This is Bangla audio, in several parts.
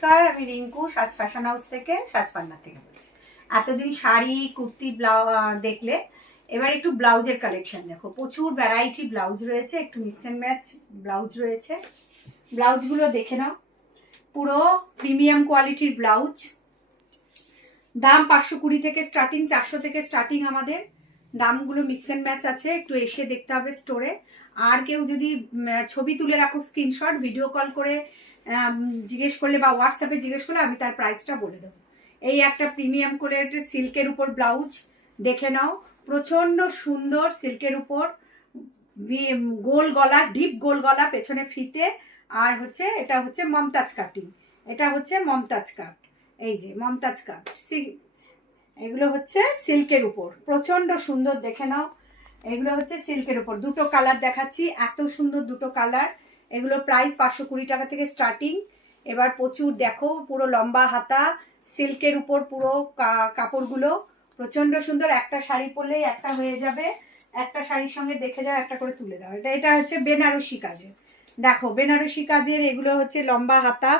নমস্কার, আমি রিঙ্কু সাজ ফ্যাশন হাউস থেকে, সাজপান্না থেকে বলছি। এতদিন শাড়ি কুর্তি দেখলে, এবার একটু ব্লাউজের কালেকশন দেখো। প্রচুর ভ্যারাইটি ব্লাউজ রয়েছে, একটু মিক্স অ্যান্ড ম্যাচ ব্লাউজ রয়েছে। ব্লাউজগুলো দেখে নাও, পুরো প্রিমিয়াম কোয়ালিটির ব্লাউজ। দাম 520 থেকে স্টার্টিং, 400 থেকে স্টার্টিং। আমাদের দামগুলো মিক্স অ্যান্ড ম্যাচ আছে, একটু এসে দেখতে হবে স্টোরে। আর কেউ যদি ছবি তুলে রাখো, স্ক্রিনশট, ভিডিও কল করে জিজ্ঞেস করলে বা হোয়াটসঅ্যাপে জিজ্ঞেস করলে আমি তার প্রাইসটা বলে দেবো। এই একটা প্রিমিয়াম কোয়ালিটির সিল্কের উপর ব্লাউজ দেখে নাও, প্রচণ্ড সুন্দর সিল্কের উপর, গোল গলা, ডিপ গোল গলা, পেছনে ফিতে। আর হচ্ছে এটা হচ্ছে মমতাজ কাটিং, এটা হচ্ছে মমতাজ কাট। এই যে মমতাজ কাট, এগুলো হচ্ছে সিল্কের উপর, প্রচণ্ড সুন্দর দেখে নাও। এগুলো হচ্ছে সিল্কের উপর, দুটো কালার দেখাচ্ছি, এত সুন্দর দুটো কালার। এগুলো প্রাইস 520 টাকা থেকে স্টার্টিং। এবার প্রচুর দেখো, পুরো লম্বা হাতা, সিল্কের উপর পুরো কাপড়গুলো প্রচণ্ড সুন্দর। একটা শাড়ি পরলেই একটা হয়ে যাবে, একটা শাড়ির সঙ্গে দেখে যাও, একটা করে তুলে দাও। এটা হচ্ছে বেনারসি কাজের, দেখো বেনারসি কাজের। এগুলো হচ্ছে লম্বা হাতা,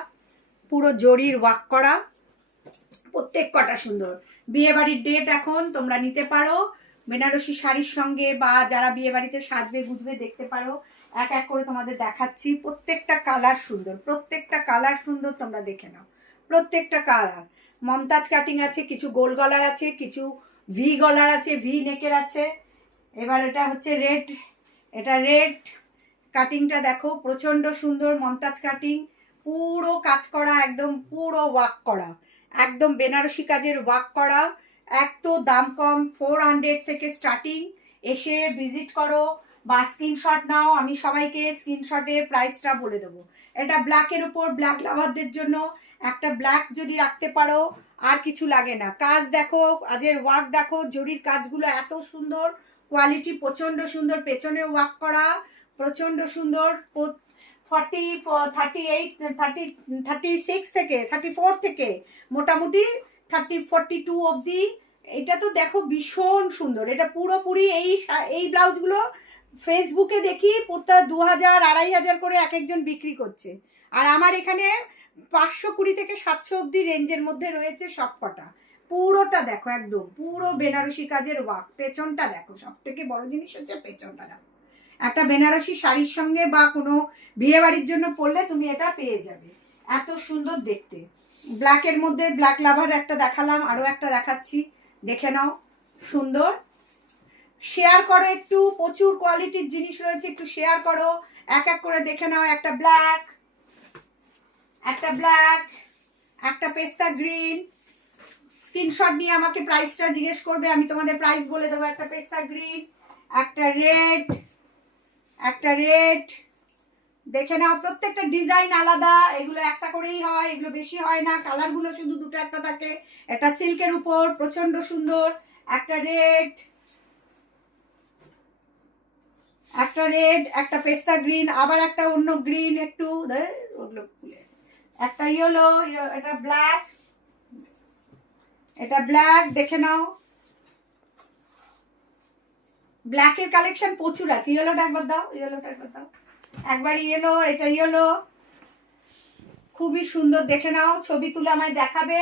পুরো জরির ওয়ার্ক করা, প্রত্যেক কটা সুন্দর। বিয়ে বাড়ির ডেট এখন তোমরা নিতে পারো বেনারসি শাড়ির সঙ্গে, বা যারা বিয়ে বাড়িতে সাজবে গুজবে দেখতে পারো। এক এক করে তোমাদের দেখাচ্ছি, প্রত্যেকটা কালার সুন্দর, প্রত্যেকটা কালার সুন্দর, তোমরা দেখে নাও প্রত্যেকটা কালার। মমতাজ কাটিং আছে, কিছু গোল গলার আছে, কিছু ভি গলার আছে, ভি নেকের আছে। এবার এটা হচ্ছে রেড, এটা রেড কাটিংটা দেখো, প্রচণ্ড সুন্দর মমতাজ কাটিং, পুরো কাজ করা, একদম পুরো ওয়ার্ক করা, একদম বেনারসি কাজের ওয়ার্ক করা। এক তো দাম কম, 400 থেকে স্টার্টিং। এসে ভিজিট করো বা স্ক্রিনশট নাও, আমি সবাইকে স্ক্রিনশটের প্রাইসটা বলে দেবো। এটা ব্ল্যাকের উপর, ব্ল্যাক লাভারদের জন্য একটা ব্ল্যাক যদি রাখতে পারো আর কিছু লাগে না। কাজ দেখো, কাজের ওয়ার্ক দেখো, জরির কাজগুলো এত সুন্দর, কোয়ালিটি প্রচণ্ড সুন্দর, পেছনে ওয়ার্ক করা প্রচণ্ড সুন্দর। 36 থেকে 34 থেকে মোটামুটি 42 অবধি। এটা তো দেখো ভীষণ সুন্দর, এটা পুরোপুরি এই ব্লাউজগুলো ফেসবুকে দেখি প্রত্যেক 2000 2500 করে এক একজন বিক্রি করছে। আর আমার এখানে 520 থেকে 700 অবধি রেঞ্জের মধ্যে রয়েছে সব কটা। পুরোটা দেখো, একদম পুরো বেনারসি কাজের ওয়ার্ক। পেছনটা দেখো, সব থেকে বড় জিনিস হচ্ছে পেছনটা দেখো। একটা বেনারসি শাড়ির সঙ্গে বা কোনো বিয়ে বাড়ির জন্য পরলে তুমি এটা পেয়ে যাবে, এত সুন্দর দেখতে। ব্ল্যাকের মধ্যে ব্ল্যাক লাভার একটা দেখালাম, আরও একটা দেখাচ্ছি, দেখে নাও, সুন্দর। শেয়ার করো একটু, প্রচুর কোয়ালিটির জিনিস রয়েছে, একটু শেয়ার করো, এক এক করে দেখে নাও। একটা ব্ল্যাক, একটা ব্ল্যাক, একটা পেস্তা গ্রিন। স্ক্রিনশট নিয়ে আমাকে প্রাইসটা জিজ্ঞেস করবে, আমি তোমাদের প্রাইস বলে দেবো। একটা পেস্তা গ্রিন, একটা রেড, একটা রেড, দেখে নাও। প্রত্যেকটা ডিজাইন আলাদা, এগুলো একটা করেই হয়, এগুলো বেশি হয় না। কালারগুলো শুধু দুটো একটা থাকে। এটা সিল্কের উপর, প্রচন্ড সুন্দর। একটা রেড, একটা রেড, একটা পেস্তা গ্রিন, আবার একটা অন্য গ্রিন, একটু ওগুলো খুলে, একটা ইয়েলো, এটা ব্ল্যাক, এটা ব্ল্যাক, দেখে নাও। ব্ল্যাকের কালেকশন প্রচুর আছে। ইয়েলোটা একবার দাও, ইয়েলোটা একবার দাও, একবার ইয়েলো, এটা ইয়েলো, খুবই সুন্দর, দেখে নাও। ছবি তুলে আমায় দেখাবে,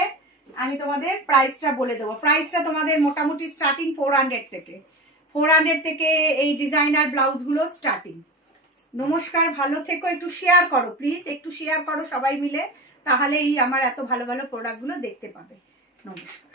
আমি তোমাদের প্রাইসটা বলে দেবো। প্রাইসটা তোমাদের মোটামুটি স্টার্টিং 400 থেকে, 400 থেকে এই ডিজাইনার ব্লাউজগুলো স্টার্টিং। নমস্কার, ভালো থেকো। একটু শেয়ার করো প্লিজ, একটু শেয়ার করো সবাই মিলে, তাহলেই আমার এত ভালো ভালো প্রোডাক্টগুলো দেখতে পাবে। নমস্কার।